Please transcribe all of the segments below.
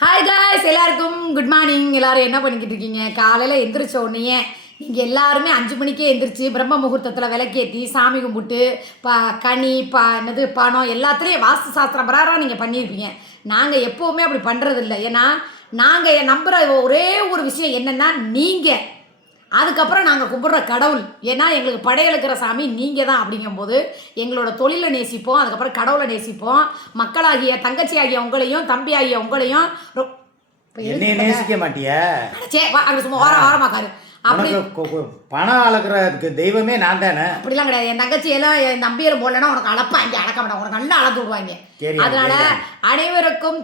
Hi guys, எல்லாருக்கும் good morning. எல்லாரும் என்ன பண்ணிக்கிட்டு இருக்கீங்க? காலையில் எந்திரிச்ச உடனே நீங்கள் எல்லாருமே 5 மணிக்கே எந்திரிச்சு பிரம்ம முகூர்த்தத்தில் விளக்கேற்றி சாமி கும்பிட்டு கனி என்னது பணம் எல்லாத்துலேயும் வாஸ்து சாஸ்திரம் பிரகாரம் நீங்கள் பண்ணியிருப்பீங்க. நாங்கள் எப்போவுமே அப்படி பண்ணுறதில்ல. ஏன்னா நாங்கள் நம்புகிற ஒரே ஒரு விஷயம் என்னென்னா நீங்கள், அதுக்கப்புறம் நாங்கள் கும்பிட்ற கடவுள். ஏன்னா எங்களுக்கு படையெழுக்கிற சாமி நீங்கள் தான். அப்படிங்கும்போது எங்களோட தொழிலை நேசிப்போம், அதுக்கப்புறம் கடவுளை நேசிப்போம். மக்களாகிய தங்கச்சி ஆகிய உங்களையும் தம்பி ஆகிய உங்களையும் நேசிக்க மாட்டியா? சும்மா ஓரமாக்காரு. அப்படி பணம் அளக்குறதுக்கு தெய்வமே நான் தானே. அப்படிலாம் கிடையாது. என் தங்கச்சி எல்லாம் என் தம்பியரை போடலன்னா உனக்கு அளப்பாங்க, அளக்க மாட்டாங்க, உனக்கு நல்லா அளந்து விடுவாங்க. அதனால அனைவருக்கும்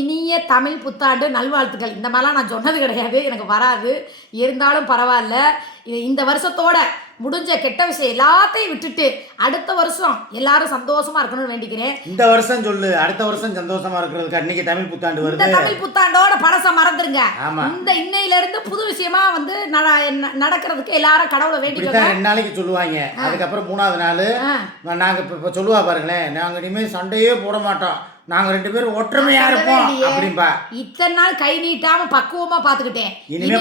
இனிய தமிழ் புத்தாண்டு நல்வாழ்த்துக்கள். இந்த மாதிரிலாம் நான் சொன்னது கிடையாது, எனக்கு வராது. இருந்தாலும் பரவாயில்ல. இந்த வருஷத்தோட முடிஞ்ச கெட்ட விஷயம் எல்லாத்தையும் விட்டுட்டு அடுத்த வருஷம் எல்லாரும் சந்தோஷமா இருக்கணும்னு வேண்டிக்கிறேன். இந்த வருஷம் சொல்லு, அடுத்த வருஷம் சந்தோஷமா இருக்கிறதுக்கு அன்னைக்கு தமிழ் புத்தாண்டு வருது. இந்த தமிழ் புத்தாண்டோட பழசம் மறந்துருங்க. இந்த இன்னையில இருந்து புது விஷயமா வந்து நடக்கிறதுக்கு எல்லாரும் கடவுளை வேண்டிக்கோங்க. 2 நாளைக்கு சொல்லுவாங்க. அதுக்கப்புறம் 3ஆவது நாள் நாங்க இப்ப சொல்லுவா பாருங்களேன், நாங்க இனிமே சண்டையே போட மாட்டோம், நாங்க 2 பேரும் ஒற்றுமையா இருப்போம் அப்படின்பா. இத்தனை நாள் கை நீட்டாம பக்குவமா பாத்துக்கிட்டேன். இனிமே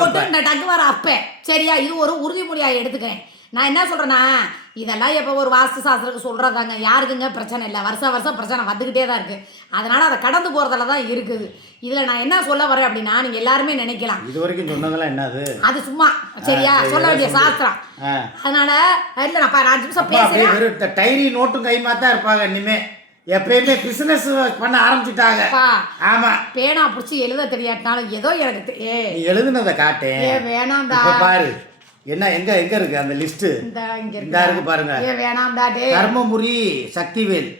போட்டு இந்த டக்கு வர அப்ப சரியா, இது ஒரு உறுதிமொழியா எடுத்துக்கிறேன். நான் என்ன சொல்றேன்னா, இதெல்லாம் எப்போ ஒரு வாஸ்து சாஸ்திரத்துக்கு சொல்றதாங்க, யாருக்குங்க பிரச்சனை இல்லை. வருஷம் பிரச்சனை வந்துகிட்டே தான் இருக்கு. அதனால அதை கடந்து போறதுல தான் இருக்குது. இதுல நான் என்ன சொல்ல வரேன் அப்படின்னா, நீங்க எல்லாருமே நினைக்கலாம் இது வரைக்கும் சொன்னதெல்லாம் என்னது, அது சும்மா சரியா சொல்ல வேண்டிய சாஸ்திரம். அதனால இல்ல நான் 5 நிமிஷம் பேசுறேன். டைரி நோட்டும் கைமா தான் இருப்பாங்க. இனிமே எப்பயுமே பிசினஸ் பண்ண ஆரம்பிச்சுட்டாங்க. ஆமா, பேனா புடிச்சு எழுத தெரியாட்டாலும் ஏதோ எனக்கு நீ எழுதுனதை காட்டு. வேணாம்டா பாரு என்ன எங்க இருக்கு அந்த லிஸ்ட். இந்த இருக்கு பாருங்க. வேணாம்டா. தர்மபுரி சக்திவேல்,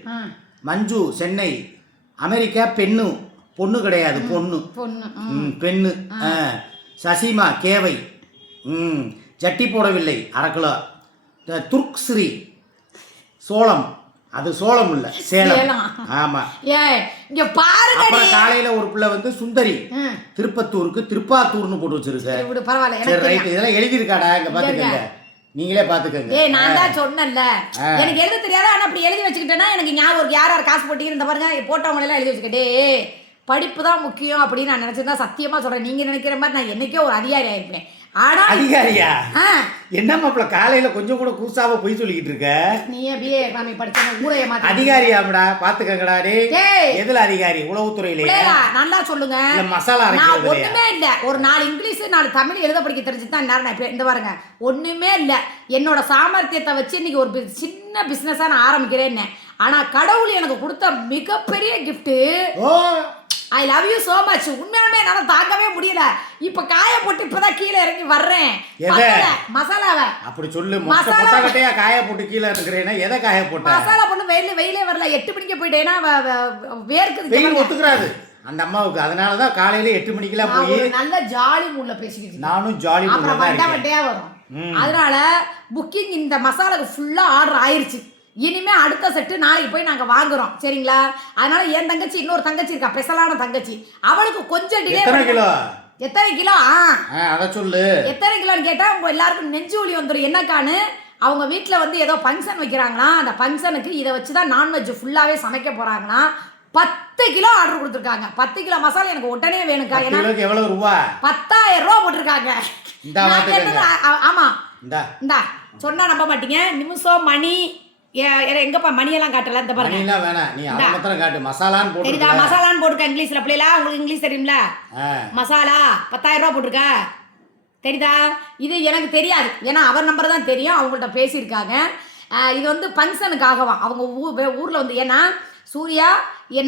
மஞ்சு சென்னை, அமெரிக்கா பொண்ணு கிடையாது பெண்ணு, சசிமா கேவை, ஜட்டி போடவில்லை 1/2 கிலோ, துர்க்ஸ்ரீ சோளம், அது சோளம் இல்ல சேலம். ஆமா, இங்க பாருங்க. அப்புறம் காலையில ஒரு பிள்ளை வந்து சுந்தரி திருப்பத்தூருக்கு திருப்பாத்தூர்னு போட்டு வச்சிருக்கு. சரி ரைட், இதெல்லாம் எழுதி இருக்காடா, இங்க பாத்துக்கங்க, நீங்களே பாத்துக்கங்க. நான் தான் சொன்னேன்ல, எனக்கு எழுத தெரியாத, ஆனா அப்படி எழுதி வச்சுக்கிட்டேன்னா எனக்கு ஞாபகம் யார் காசு போட்டீங்க இந்த பாருங்க போட்டவங்க எல்லாம் எழுதி வச்சுக்கிட்டே. படிப்பு தான் முக்கியம் அப்படின்னு நான் நினைச்சிருந்தா சத்தியமா சொல்றேன், நீங்க நினைக்கிற மாதிரி நான் என்னைக்கோ ஒரு அதிகாரி ஆயிருப்பேன். ஆனா அதிகாரியா என்ன மாப்பிள்ள காலையில கொஞ்சம் கூட கூசாவ போய் சொல்லிக்கிட்டு இருக்க? நீ பிஏ மாமி படிச்ச ஊரைய மாத்தி அதிகாரியாடா, பாத்துக்கங்கடா. டேய் எதுல அதிகாரி? உளவுத்துறையிலே. நல்லா சொல்லுங்க. இல்ல மசாலா அரைக்கிறது ஒண்ணுமே இல்ல. ஒரு 4 இங்கிலீஷ் 4 தமிழ் எழுத படிக்க தெரிஞ்சுதான் நான் இந்த பாருங்க ஒண்ணுமே இல்ல. என்னோட சாமர்த்தியத்தை வச்சு இன்னைக்கு ஒரு சின்ன பிசினஸா நான் ஆரம்பிக்கிறேன்னு. ஆனா கடவுள் எனக்கு கொடுத்த மிகப்பெரிய gift. I love you so much. உண்மையாலுமே என்னால தாங்கவே முடியல. இப்ப காய போட்டு இப்பதான் கீழே இறங்கி வர்றேன். மசாலாவை அப்படி சொல்லு. மொட்டை காய போட்டு கீழே இருக்கிறேன்னா எதை காய போட்ட? மசாலா போட்டு வெயிலே வரல. 8 மணிக்கு போயிட்டேன்னா வேர்க்குது. வெயில் ஒத்துக்கிறாது அந்த அம்மாவுக்கு. அதனாலதான் காலையில 8 மணிக்கெல்லாம் போய் நல்ல ஜாலி மூட்ல பேசிக்கிட்டு நானும் ஜாலி வட்டையா வரும். அதனால புக்கிங் இந்த மசாலாக்கு ஃபுல்லா ஆர்டர் ஆயிருச்சு. இனிமே அடுத்த செட்டு நாளைக்கு போய் நாங்க வாங்குறோம் சரிங்களா. அதனால என் தங்கச்சி இன்னொரு தங்கச்சி இருக்கா, ஸ்பெஷலான தங்கச்சி, அவளுக்கு கொஞ்சம் டிலே. எத்தனை கிலோ அத சொல்லு. எத்தனை கிலோன்னு கேட்டா உங்க எல்லாருக்கும் நெஞ்சு வலி வந்துடும். என்னக்கான்னு அவங்க வீட்டுல வந்து ஏதோ ஃபங்க்ஷன் வைக்கிறாங்களா, அந்த ஃபங்க்ஷனுக்கு இதை வச்சுதான் நான்வெஜ் ஃபுல்லாவே சமைக்க போறாங்கன்னா 10 கிலோ ஆர்டர் கொடுத்துருக்காங்க. 10 கிலோ மசாலா எனக்கு உடனே வேணுக்கா. எவ்வளவு ரூபா? 10,000 ரூபா போட்டிருக்காங்க. ஆமா இந்தா சொன்னா நம்ப மாட்டீங்க. நிமிஷம் மணி எங்கப்பா மணியெல்லாம் காட்டல. இந்த பாருங்க, மணியெல்லாம் வேணாம், நீ அத மாத்திரம் காட்டு. மசாலான்னு போட்டு தெரியுதா? மசாலான்னு போட்டுக்க இங்கிலீஷ்ல. பிள்ளைல உங்களுக்கு இங்கிலீஷ் தெரியும்ல. மசாலா 10,000 ரூபா போட்டுருக்க தெரியுதா? இது எனக்கு தெரியாது, ஏன்னா அவர் நம்பர் தான் தெரியும். அவங்கள்ட்ட பேசியிருக்காங்க. இது வந்து ஃபங்க்ஷனுக்காகவா அவங்க ஊர்ல வந்து. ஏன்னா சூர்யா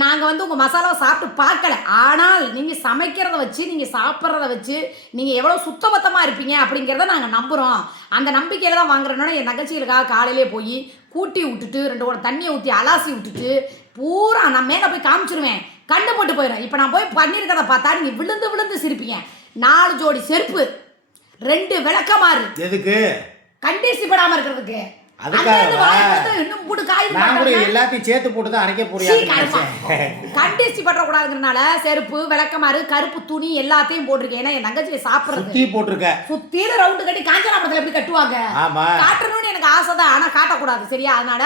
நாங்கள் வந்து உங்கள் மசாலாவை சாப்பிட்டு பார்க்கல, ஆனால் நீங்கள் சமைக்கிறத வச்சு நீங்கள் சாப்பிட்றத வச்சு நீங்கள் எவ்வளோ சுத்தபத்தமாக இருப்பீங்க அப்படிங்கிறத நாங்கள் நம்புகிறோம். அந்த நம்பிக்கையில் தான் வாங்குறோன்னா என் நகைச்சிகளுக்காக காலையிலே போய் கூட்டி விட்டுட்டு 2 குடம் தண்ணியை ஊற்றி அலாசி விட்டுட்டு பூரா நான் மேலே போய் காமிச்சிருவேன். கண்டு போட்டு போயிடும். இப்போ நான் போய் பண்ணியிருக்கிறத பார்த்தா நீங்கள் விழுந்து சிரிப்பீங்க. 4 ஜோடி செருப்பு, 2 விளக்கமாறு. எதுக்கு? கண்டிசி படாமல் இருக்கிறதுக்கு. அதுக்காக இன்னும் போட்டு காய் நான் கூட எல்லாத்தையும் சேர்த்து போட்டு தான் அரைக்க போறேன். கண்டிஸ்டி பற்றக்கூடாதுங்கிறனால செருப்பு, விளக்கமாறு, கருப்பு துணி எல்லாத்தையும் போட்டிருக்கேன். ஏன்னா என் தங்கச்சியை சாப்பிடுறது சுத்தி போட்டிருக்கேன். சுத்தியில ரவுண்டு கட்டி காஞ்சனாபுரத்துல எப்படி கட்டுவாங்க, காட்டணும்னு எனக்கு ஆசை தான். ஆனா காட்டக்கூடாது சரியா. அதனால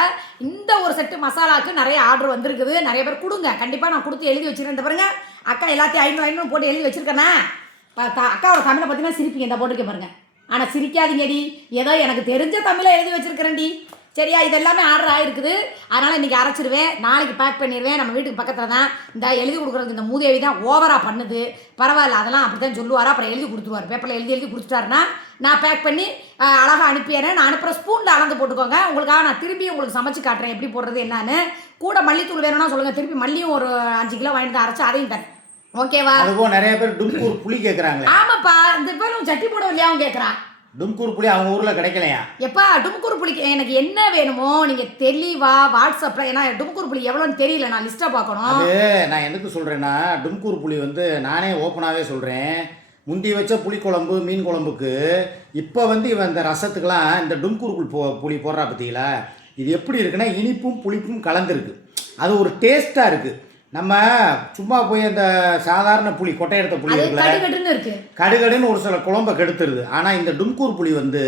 இந்த ஒரு செட்டு மசாலாவுக்கு நிறைய ஆர்டர் வந்திருக்குது. நிறைய பேர் கொடுங்க, கண்டிப்பா நான் கொடுத்து எழுதி வச்சிருக்கேன். இந்த பாருங்க அக்கா எல்லாத்தையும் 500 போட்டு எழுதி வச்சிருக்கேன்னா. அக்காவோட தமிழை பார்த்தீங்கன்னா சிரிப்பீங்க. இந்த போட்டுக்க பாருங்க. ஆனால் சிரிக்காதீங்கடி, ஏதோ எனக்கு தெரிஞ்ச தமிழை எழுதி வச்சிருக்கிறேன்டி சரியா. இது எல்லாமே ஆர்டர் ஆகிருக்குது. அதனால் இன்றைக்கி அரைச்சிடுவேன், நாளைக்கு பேக் பண்ணிடுவேன். நம்ம வீட்டுக்கு பக்கத்தில் தான் இந்த எழுதி கொடுக்குறதுக்கு இந்த மூதேவி தான் ஓவராக பண்ணுது. பரவாயில்ல, அதெல்லாம் அப்படி தான் சொல்லுவார். அப்புறம் எழுதி கொடுத்துருவார், பேப்பரில் எழுதி கொடுத்துட்டாருன்னா நான் பேக் பண்ணி அழகாக அனுப்பிடுறேன். நான் அனுப்புகிற ஸ்பூனில் அளந்து போட்டுக்கோங்க. உங்களுக்காக நான் திரும்பி உங்களுக்கு சமைச்சு காட்டுறேன் எப்படி போடுறது என்னன்னு. கூட மல்லித்தூள் வேணும்னா சொல்லுங்கள், திருப்பி மல்லியும் ஒரு 5 கிலோ வாங்கிட்டு அரைச்சி அதையும் தரேன். ஓகேவா? அதுவும் நிறைய பேர் டும்கூர் புளி கேட்குறாங்க. ஆமாப்பா, இந்த பேரும் சட்டி போட இல்லையாவும் கேட்குறான். டும்கூர் புளி அவங்க ஊரில் கிடைக்கலையா? எப்பா டும்கூர் புளிக்கு எனக்கு என்ன வேணுமோ நீங்கள் தெளிவா வாட்ஸ்அப்பில், ஏன்னா டும்கூர் புளி எவ்வளோன்னு தெரியல, நான் லிஸ்ட்டாக பார்க்கணும். அது நான் எதுக்கு சொல்கிறேன்னா, டும்கூர் புளி வந்து நானே ஓப்பனாகவே சொல்கிறேன். முந்தி வச்ச புளிக்குழம்பு, மீன் குழம்புக்கு இப்போ வந்து இவன் இந்த ரசத்துக்கெலாம் இந்த டும்கூர் புளி போடுறா பார்த்தீங்களா? இது எப்படி இருக்குன்னா இனிப்பும் புளிப்பும் கலந்துருக்கு. அது ஒரு டேஸ்ட்டாக இருக்குது. நம்ம சும்மா போய் அந்த சாதாரண புளி கொட்டை எடுத்த புளி இருக்கு, கடுகடுன்னு ஒரு சில குழம்பை கெடுத்துருது. ஆனால் இந்த டும்கூர் புளி வந்து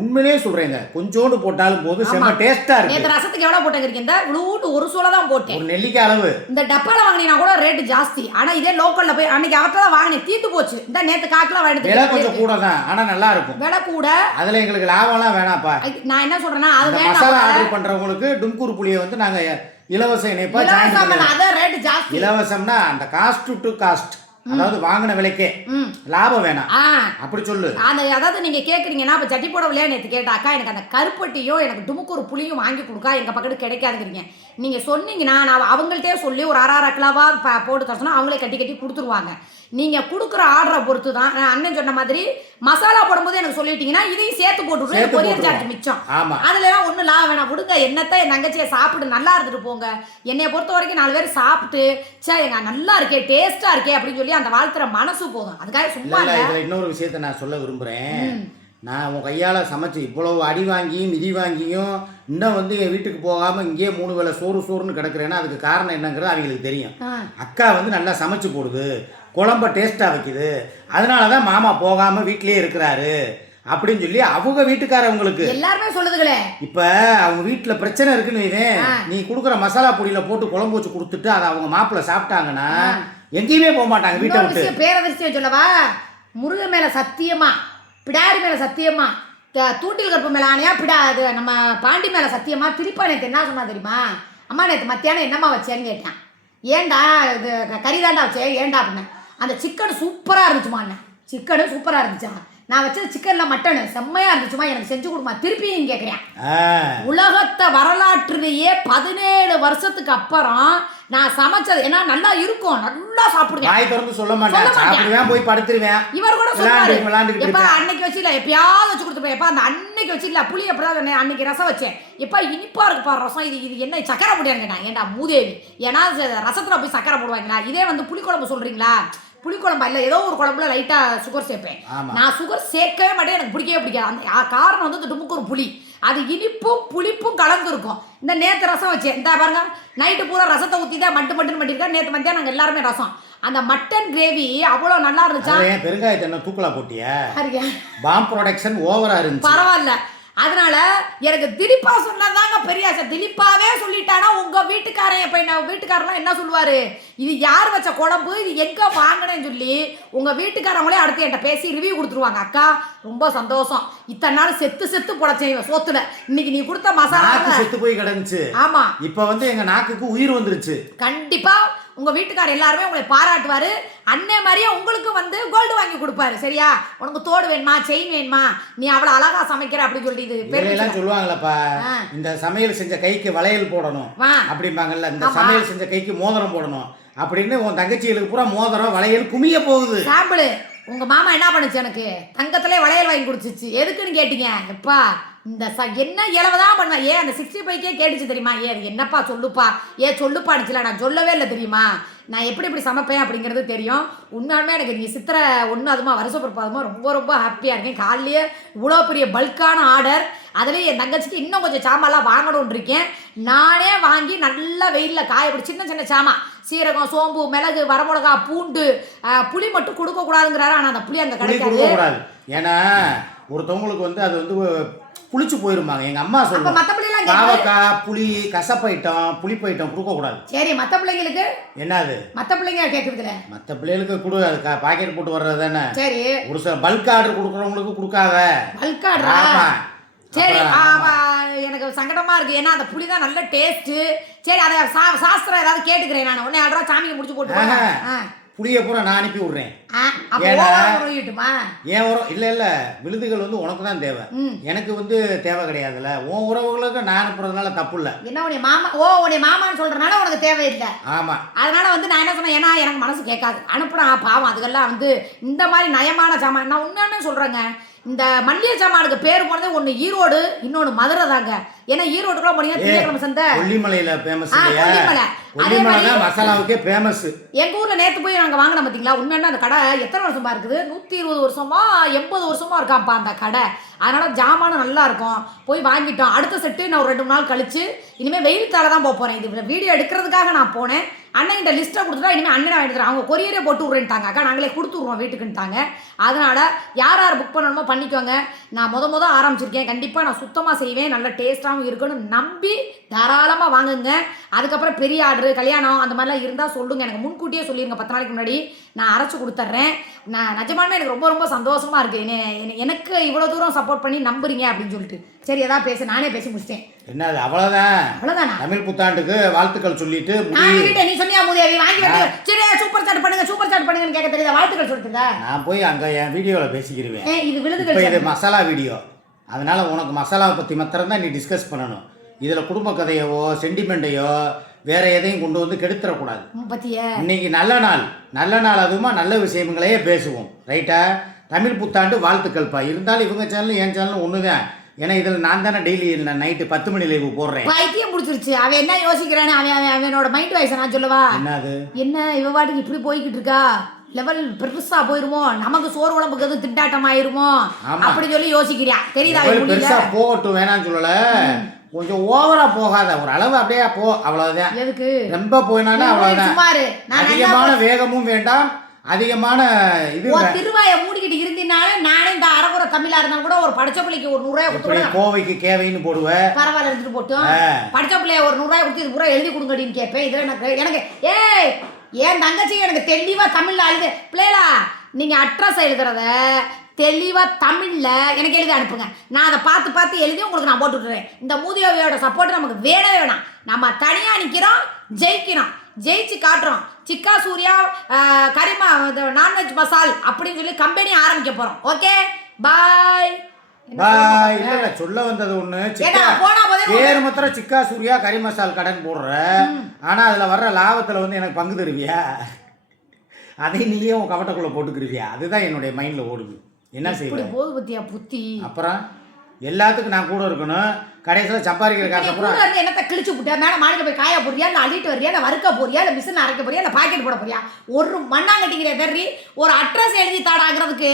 உண்மையிலே சொல்றேங்க, கொஞ்சோண்டு போட்டாலும் போது செம்ம டேஸ்டா இருக்கு. இந்த ரசத்துக்கு எவ்வளவு போட்டேங்கிறீங்க? இந்த உளுந்து ஒரு சோள தான் போட்டேன், ஒரு நெல்லிக்காய் அளவு. இந்த டப்பால வாங்கினா கூட ரேட் ஜாஸ்தி. ஆனா இதே லோக்கல்ல போய் அன்னைக்கு அவர்ட்ட தான் வாங்கினேன், தீத்து போச்சு. இந்த நேத்து காக்குல வாங்கிட்டு விலை கொஞ்சம் கூட தான், ஆனா நல்லா இருக்கும். விலை கூட, அதுல எங்களுக்கு லாபம்லாம் வேணாப்பா. நான் என்ன சொல்றேன்னா, அது வேண்டாம். மசாலா ஆர்டர் பண்றவங்களுக்கு டும்கூர் புளியை வந்து நாங்க இலவச இணைப்பா இலவசம்னா அந்த காஸ்ட் டு காஸ்ட், அதாவது வாங்கின விலைக்கே லாபம் வேணாம் அப்படி சொல்லு. அதாவது நீங்க கேக்குறீங்கன்னா இப்ப சட்டி போட விளையா நேற்று கேட்டா அக்கா எனக்கு அந்த கருப்பட்டியும் எனக்கு டுமுக்கூர் புளியும் வாங்கி கொடுக்கா எங்க பக்கத்து கிடைக்காதுங்கிறீங்க. நீங்க சொன்னீங்கன்னா நான் அவங்கள்ட்டே சொல்லி ஒரு 6 கிலோவா போட்டு தரச்சுன்னா அவங்களே கட்டி கட்டி கொடுத்துருவாங்க. நீங்க கொடுக்குற ஆர்டரை பொறுத்து தான். அண்ணன் சொன்ன மாதிரி மசாலா போடும்போது எனக்கு சொல்லிட்டீங்கன்னா இதையும் சேர்த்து போட்டு கொரியர் சார்ஜ் மிச்சம். அதுல எல்லாம் ஒன்றும் லாபம் வேணாம், விடுங்க. என்னத்தான் என் தங்கச்சியை சாப்பிட்டு நல்லா இருந்துட்டு போங்க. என்னைய பொறுத்த வரைக்கும் 4 பேர் சாப்பிட்டு சே எங்க நல்லா இருக்கே டேஸ்டா இருக்கே அப்படின்னு சொல்லி அந்த வாழ்த்துற மனசு போதும். அதுக்காக சும்மா இன்னொரு விஷயத்த நான் சொல்ல விரும்புறேன். நான் உன் கையால் சமைச்சு இவ்வளவு அடி வாங்கியும் மிதி வாங்கியும் இன்னும் வந்து என் வீட்டுக்கு போகாமல் இங்கேயே 3 வேளை சோறுன்னு கிடக்குறேன்னா அதுக்கு காரணம் என்னங்கிறது அவங்களுக்கு தெரியும். அக்கா வந்து நல்லா சமைச்சு போடுது, குழம்ப டேஸ்ட்டாக வைக்குது, அதனால தான் மாமா போகாமல் வீட்டிலே இருக்கிறாரு அப்படின்னு சொல்லி அவங்க வீட்டுக்காரவங்களுக்கு எல்லாருமே சொல்லுதுங்களே. இப்போ அவங்க வீட்டில் பிரச்சனை இருக்குன்னு நீ கொடுக்குற மசாலா பொடியில் போட்டு குழம்பு வச்சு கொடுத்துட்டு அதை அவங்க மாப்பிள்ளை சாப்பிட்டாங்கன்னா எங்கேயுமே போக மாட்டாங்க வீட்டை விட்டு. பேரதிர்ச்சியை சொல்லவா, முருகன் மேலே சத்தியமா, பிடாரி மேலே சத்தியமா, தூண்டில் கருப்பு மேலே ஆணையா, அது நம்ம பாண்டி மேலே சத்தியமா. திருப்பா நேற்று என்ன சொன்னா தெரியுமா? அம்மா நேற்று மத்தியானம் என்னம்மா வச்சேன்னு கேட்டேன். ஏண்டா இது கறிதாண்டா வச்சேன், ஏண்டா அப்படின்னு. அந்த சிக்கன் சூப்பராக இருந்துச்சுமா, அண்ணன் சிக்கனு சூப்பராக இருந்துச்சா, நான் வச்சது சிக்கன்ல மட்டனு செம்மையா இருந்துச்சுமா, எனக்கு செஞ்சு கொடுமா திருப்பியும் கேட்குறேன். உலகத்தை வரலாற்றுலேயே 17 வருஷத்துக்கு அப்புறம் நான் சமைச்சது ஏன்னா நல்லா இருக்கும், நல்லா சாப்பிடுவேன். வாய் திறந்து சொல்ல மாட்டேன், போய் படுத்துருவேன். இவர் கூட சொல்றாரு எப்பா அன்னைக்கு வச்சுல எப்பயாவது வச்சு கொடுத்துருப்பேன். எப்பா அந்த அன்னைக்கு வச்சுல புளி எப்படிதான் அன்னைக்கு ரசம் வச்சேன். எப்பா இனிப்பா இருக்குப்பா ரசம், இது என்ன சக்கரை போட்டியாங்க? ஏன்டா மூதேவி, ஏன்னா ரசத்துல போய் சக்கரை போடுவாங்களா? இதே வந்து புளிக்குழம்பு சொல்றீங்களா, புளிக்குழம்பா இல்லை ஏதோ ஒரு குழம்புல லைட்டாக சுகர் சேர்ப்பேன். நான் சுகர் சேர்க்கவே மாட்டேன், எனக்கு பிடிக்கவே பிடிக்காது. அந்த காரணம் வந்து டுமுக்கூர் புளி, அது இனிப்பும் புளிப்பும் கலந்து இருக்கும். இந்த நேற்று ரசம் வச்சேன், இந்த பாருங்க நைட்டு பூரா ரசத்தை ஊற்றி தான் மட்டுன்னு பண்ணியிருக்கேன். நேற்று மத்தியானம் நாங்கள் எல்லாருமே ரசம். அந்த மட்டன் கிரேவி அவ்வளோ நல்லா இருந்துச்சா. பெருங்காயத்தை என்ன தூக்கலா போட்டியா? பாம் ப்ரொடக்ஷன் ஓவரா இருந்துச்சு. பரவாயில்ல, அதனால எனக்கு திலீப்பா சொன்னதாங்க பெரிய ஆசை. திலீப்பாவே சொல்லிட்டானா உங்க வீட்டுக்காரன் இப்ப என்ன வீட்டுக்காரெல்லாம் என்ன சொல்லுவாரு, இது யார் வச்ச குழம்பு, இது எங்க வாங்கினேன்னு சொல்லி உங்க வீட்டுக்காரங்களே அடுத்து என்கிட்ட பேசி ரிவ்யூ கொடுத்துருவாங்க. அக்கா ரொம்ப சந்தோஷம், இத்தனை நாள் செத்து பொழைச்சேன் சோத்துல, இன்னைக்கு நீ கொடுத்த மசாலா செத்து போய் கிடந்துச்சு. ஆமா, இப்ப வந்து எங்க நாக்குக்கு உயிர் வந்துருச்சு. கண்டிப்பா உங்க வீட்டுக்காரர் எல்லாருமே உங்களை பாராட்டுவாரு. அண்ணே மாதிரியே உங்களுக்கு வந்து கோல்டு வாங்கி கொடுப்பாரு. சரியா, உனக்கு தோடு வேணுமா, செயின் வேணுமா, நீ அவ்வளவு அழகா சமைக்கிற அப்படின்னு சொல்லிட்டு எல்லாம் சொல்லுவாங்களப்பா. இந்த சமையல் செஞ்ச கைக்கு வளையல் போடணும் அப்படிம்பாங்கல்ல, இந்த சமையல் செஞ்ச கைக்கு மோதிரம் போடணும் அப்படின்னு உன் தங்கச்சிகளுக்கு பூரா மோதிரம் வளையல் குமிய போகுது. சாம்பிள் உங்க மாமா என்ன பண்ணுச்சு, எனக்கு தங்கத்திலே வளையல் வாங்கி கொடுத்துச்சு. எதுக்குன்னு கேட்டீங்க? எப்பா இந்த என்ன இளவதான் பண்ணுவேன். அந்த 65K கேட்டுச்சு தெரியுமா? அது என்னப்பா சொல்லுப்பா, சொல்லுப்பானுச்சுல, நான் சொல்லவே இல்லை தெரியுமா. நான் எப்படி சமைப்பேன் அப்படிங்கிறது தெரியும். உண்மையாலுமே எனக்கு நீங்கள் சித்திரை 1 அதுமா வருஷப்பிறப்பு அதுமா ரொம்ப ரொம்ப ஹாப்பியாக இருக்கேன். காலையிலேயே இவ்வளோ பெரிய பல்கான ஆர்டர், அதுலேயும் என் தங்கச்சிக்கு இன்னும் கொஞ்சம் சாமான்லாம் வாங்கணும்னு இருக்கேன். நானே வாங்கி நல்லா வெயிலில் காயப்படி சின்ன சின்ன சாமான், சீரகம், சோம்பு, மிளகு, வரமிளகா, பூண்டு, புளி மட்டும் கொடுக்கக்கூடாதுங்கிறாரு. ஆனால் அந்த புளி அங்கே கிடைக்காது. ஏன்னா ஒருத்தவங்களுக்கு வந்து அது வந்து புளிச்சு போயிருமாங்க. எங்க அம்மா சொல்லுவாங்க மற்ற பிள்ளைலாம் பாவக்காய், புளி, கசப்பைட்டம், புளிப்பைட்டம் கொடுக்க கூடாது. சரி, மற்ற பிள்ளைங்களுக்கு என்னது? மற்ற பிள்ளைங்க கேட்குறதுல மற்ற பிள்ளைகளுக்கு கொடு, அது பாக்கெட் போட்டு வர்றது தானே. சரி, ஒரு சில பல்க் ஆர்டர் கொடுக்குறவங்களுக்கு கொடுக்காத. பல்க் ஆர்டர் சரி. எனக்கு சங்கடமா இருக்கு. ஏன்னா அந்த புளி தான் நல்ல டேஸ்ட். சரி, அதை சாஸ்திரம் ஏதாவது கேட்டுக்கிறேன் நான். உடனே ஆல்ரெடி சாமிக்கு முடிச்சு போட்டு புளியை பூரா நான் அனுப்பி விடுறேன். ஏன் உரம் இல்ல விழுதுகள் வந்து உனக்கு தான் தேவை, எனக்கு வந்து தேவை கிடையாதுல்ல. உன் உறவுகளுக்கு நான் அனுப்புறதுனால தப்பு இல்ல. என்ன உடைய மாமா உடைய மாமான்னு சொல்றதுனால உனக்கு தேவையில்லை. ஆமா, அதனால வந்து நான் என்ன சொன்னேன், ஏன்னா எனக்கு மனசு கேட்காது. அனுப்புனா பாவம், அதுக்கெல்லாம் வந்து இந்த மாதிரி நயமான சாமான். நான் உண்மையாலுமே சொல்றேங்க, இந்த மல்லிகை சாமானுக்கு பேர் போனதே ஒன்று ஈரோடு, இன்னொன்று மதுரை தாங்க. ஏன்னா ஈரோட்டுக்குள்ள போனீங்கன்னா திங்கக்கிழமை சந்தை கொல்லிமலையில ஃபேமஸ். கொல்லிமலை மசாலாவுக்கே ஃபேமஸ். எங்க ஊர்ல நேற்று போய் நாங்கள் வாங்கினோம் பார்த்தீங்களா. உண்மையான அந்த கடை எத்தனை வருஷமா இருக்குது? 120 வருஷமா 80 வருஷமா இருக்காப்பா அந்த கடை. அதனால ஜாமானும் நல்லா இருக்கும். போய் வாங்கிட்டோம். அடுத்த செட்டு நான் ஒரு 2 நாள் கழிச்சு இனிமேல் வெயில் தால தான் போக போறேன். இது வீடியோ எடுக்கிறதுக்காக நான் போனேன். அண்ணன் இந்த லிஸ்ட்டை கொடுத்துட்டா இனிமேல் அண்ணனை வாங்கிட்டு அவங்க கொரியரே போட்டு விட்றேன்ட்டாங்க. அக்கா நாங்களே கொடுத்து விட்ருவோம் வீட்டுக்குன்ட்டாங்க. அதனால யார் புக் பண்ணணுமோ பண்ணிக்கோங்க. நான் முத ஆரம்பிச்சிருக்கேன். கண்டிப்பாக நான் சுத்தமாக செய்வேன், நல்ல டேஸ்ட்டாகவும் இருக்குன்னு நம்பி தாராளமாக வாங்குங்க. அதுக்கப்புறம் பெரிய ஆர்டரு, கல்யாணம் அந்த மாதிரிலாம் இருந்தால் சொல்லுங்கள். எனக்கு முன்கூட்டியே சொல்லிடுங்க, 10 நாளைக்கு முன்னாடி நான் அரைச்சி கொடுத்துட்றேன். நான் நிஜமானமே எனக்கு ரொம்ப ரொம்ப சந்தோஷமாக இருக்குது. எனக்கு இவ்வளோ தூரம் சப்போர்ட் பண்ணி நம்புறீங்க அப்படின்னு சொல்லிட்டு. சரி, எதாவது பேச நானே பேசி முடிச்சிட்டேன். என்னது அவ்வளோதான்? அவ்வளோதானா? தமிழ் புத்தாண்டுக்கு வாழ்த்துக்கள் சொல்லிட்டு நீ சொன்னியா மூதேவி வாங்கி வந்து சரி சூப்பர் சாட் பண்ணுங்கன்னு கேட்க தெரியுதா? வாழ்த்துக்கள் சொல்லிட்டுதா? நான் போய் அங்கே என் வீடியோவில் பேசிக்கிருவேன். இது விழுதுகள், இது மசாலா வீடியோ. அதனால உனக்கு மசாலாவை பற்றி மாத்திரம் தான் நீ டிஸ்கஸ் பண்ணணும். இதில் குடும்ப கதையவோ சென்டிமெண்ட்டையோ வேற எதையும் கொண்டு வந்து கெடுத்துடக்கூடாது. இன்னைக்கு நல்ல நாள் அதுவுமா நல்ல விஷயங்களையே பேசுவோம். ரைட்டா? தமிழ் புத்தாண்டு வாழ்த்துக்கள்ப்பா. இருந்தாலும் இவங்க சேனலும் என் சேனலும் ஒன்று தான். ஏன்னா இதில் நான் தானே டெய்லி நைட்டு 10 மணி லைவ் போடுறேன். பைத்தியம் முடிச்சிருச்சு. அவன் என்ன யோசிக்கிறானே, அவனோட மைண்ட் வாய்ஸ் நான் சொல்லவா? என்னது? என்ன இவ பாட்டுக்கு இப்படி போய்கிட்டு இருக்கா, லெவல் பெருசா போயிருமோ, நமக்கு சோறு உடம்புக்கு எதுவும் திண்டாட்டம் ஆயிருமோ அப்படி சொல்லி யோசிக்கிறியா? தெரியுதா? பெருசா போகட்டும், வேணான்னு சொல்லல. கொஞ்சம் ஓவரா போகாத, ஒரு அளவு அப்படியே போ, அவ்வளவுதான். எதுக்கு ரொம்ப போயினானா அவ்வளவுதான். அதிகமான வேகமும் வேண்டாம், அதிகமான இது. திருவாயை மூடிக்கிட்டு இருந்தீனால நானே இந்த அரகுற தமிழா இருந்தா கூட ஒரு படிச்ச பிள்ளைக்கு ஒரு 100 ரூபாய் கொடுத்து கோவைக்கு கேவைன்னு போடுவேன். பரவாயில்ல, எடுத்துட்டு போட்டோம். படிச்ச பிள்ளைய ஒரு 100 ரூபாய் கொடுத்து இது பூரா எழுதி கொடுங்கடின்னு கேட்பேன். இதுல எனக்கு என் தங்கச்சி எனக்கு தெளிவா தமிழ்ல அழுது பிள்ளைகளா, நீங்க அட்ரஸ் எழுதுறத தெளிவா தமிழ்ல எனக்கு எழுதி அனுப்புங்க. நான் அதை பார்த்து எழுதி உங்களுக்கு நான் போட்டு விட்டுறேன். இந்த மூதியோவியோட சப்போர்ட் நமக்கு வேணவே வேணாம். நம்ம தனியா நிக்கிறோம், ஜெயிச்சு காட்டுறோம். சிக்கா சூர்யா கரிமா நான்வெஜ் மசால் அப்படின்னு சொல்லி கம்பெனி ஆரம்பிக்க போறோம். ஓகே, பாய். இல்ல சொல்ல வந்தது ஒண்ணு, பேர் மாத்திரம் சிக்கா சூர்யா கறி மசால் கடன் போடுற. ஆனா அதுல வர்ற லாபத்துல வந்து எனக்கு பங்கு தருவியா? அதை நீயே உன் கவட்டக்குள்ள போட்டுக்கிருவியா? அதுதான் என்னுடைய மைண்ட்ல ஓடுது. என்ன செய்ய போது பத்தியா புத்தி? அப்புறம் எல்லாத்துக்கும் நான் கூட இருக்கணும். கடைசியில் சம்பாதிக்கிற காசு அப்புறம் என்னத்தை கிழிச்சு விட்டா? மேடம் மாடியில் போய் காய போறியா, இல்லை அள்ளிட்டு வரியா, இல்லை வறுக்க போறியா, இல்லை மிஷின் அரைக்க போறியா, இல்லை பாக்கெட் போட போறியா? ஒரு மண்ணாங்கட்டிக்கிற தெரி ஒரு அட்ரஸ் எழுதி தாடாங்கிறதுக்கு.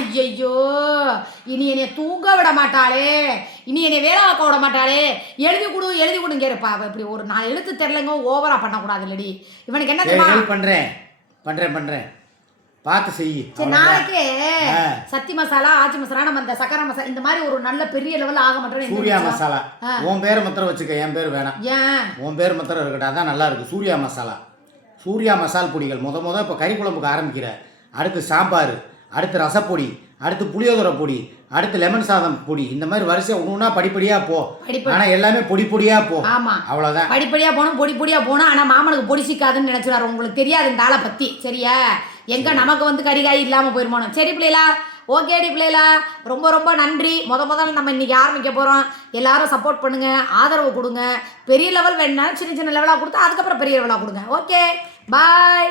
ஐயோ, இனி என்னை தூங்க விட மாட்டாளே, இனி என்னை வேலை பார்க்க விட மாட்டாளே. எழுதி கொடுங்க இருப்பா. இப்படி ஒரு 4 எழுத்து தெரிலங்க, ஓவரா பண்ணக்கூடாது இல்லடி. இவனுக்கு என்ன தெரியுமா? பண்றேன் பார்த்து செய்யி. நாளைக்கே சத்தி மசாலா, ஆச்சி மசாலா, நம்ம இந்த சக்கரை மசாலா, இந்த மாதிரி ஒரு நல்ல பெரிய லெவல் ஆக மாட்டேன். சூர்யா மசாலா உன் பேரை மாத்திரம் வச்சுக்க, என் பேர் வேணாம். ஏன்? உன் பேர் மாத்திரம் இருக்கட்டும், அதான் நல்லா இருக்கு. சூர்யா மசாலா, சூர்யா மசால் பொடிகள். முத இப்போ கறி குழம்புக்கு ஆரம்பிக்கிற, அடுத்து சாம்பார், அடுத்து ரசப்பொடி, அடுத்து புளியோதரை பொடி, அடுத்து லெமன் சாதம் பொடி. இந்த மாதிரி வரிசையா ஒண்ணுனா படிப்படியா போ. ஆனா எல்லாமே பொடியா போ. ஆமா, அவ்வளவுதான். படிப்படியா போகணும். ஆனா மாமனுக்கு பொடி சிக்காதுன்னு நினைச்சுறாரு. உங்களுக்கு தெரியாது இந்த ஆளை பத்தி. சரியா? எங்க நமக்கு வந்து கறிகாய் இல்லாம போயிருமோ. சரி பிள்ளைகளா, ஓகேடி பிள்ளைகளா, ரொம்ப ரொம்ப நன்றி. முதல்ல நம்ம இன்னைக்கு ஆரம்பிக்க போறோம். எல்லாரும் சப்போர்ட் பண்ணுங்க, ஆதரவு கொடுங்க. பெரிய லெவல் வேணா சின்ன லெவலா கொடுத்தா அதுக்கப்புறம் பெரிய லெவலா கொடுங்க. Okay, bye.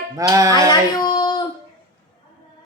I love you.